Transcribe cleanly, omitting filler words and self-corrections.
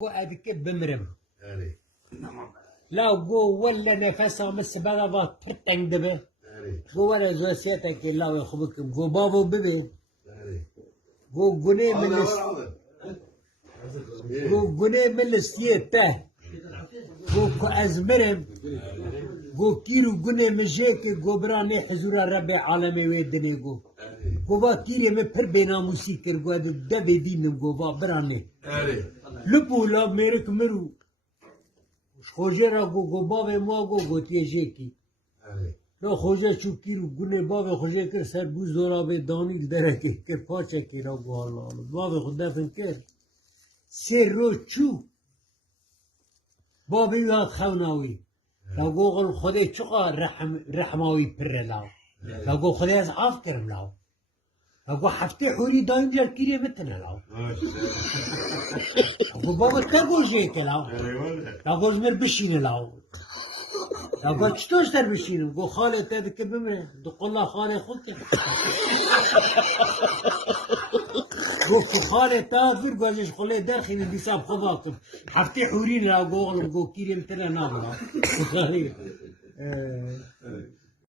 وأدك بمرم أري لا جو ولا نفسه مس بغا ترتن دبه أري جو ولا زوسيتك لا يخبكم جو بابو ببي أري جو جنيه من هذا الس- هذا جو جنيه من السيته جو أزمرم جو كيلو جنيه مجيك جو براني حزور رب عالمي ويدني جو جو با كيلو من پر بينا موسيقى جو دبي دينم جو با براني أري لبو لا ميرك مرو خوجرا جو بابا ما جو تيجيكي أري لا خوجه چو کیرو گونه بابا خوجه کر سر بو زورا به دانیل درکه کر پاچه کرا گو الله الله بابا خود دفن کر سر رو چو بابا یاد خوناوی لا گو قل خدا چقا رحماوی پر لاو لا گو خدا از عاف کرم لاو لا گو هفته حوری دایم جر کیری متنه لاو گو بابا تگو جه که لاو أري ولا لا گو زمر بشینه لاو لا گو چطور سر بشینم گو خاله تده که بمره دو قلا خاله خود که گو که خاله تافر گوزش خاله درخینه بیساب خباکم هفته حورین را گو غلم گو کیریم تره نامرا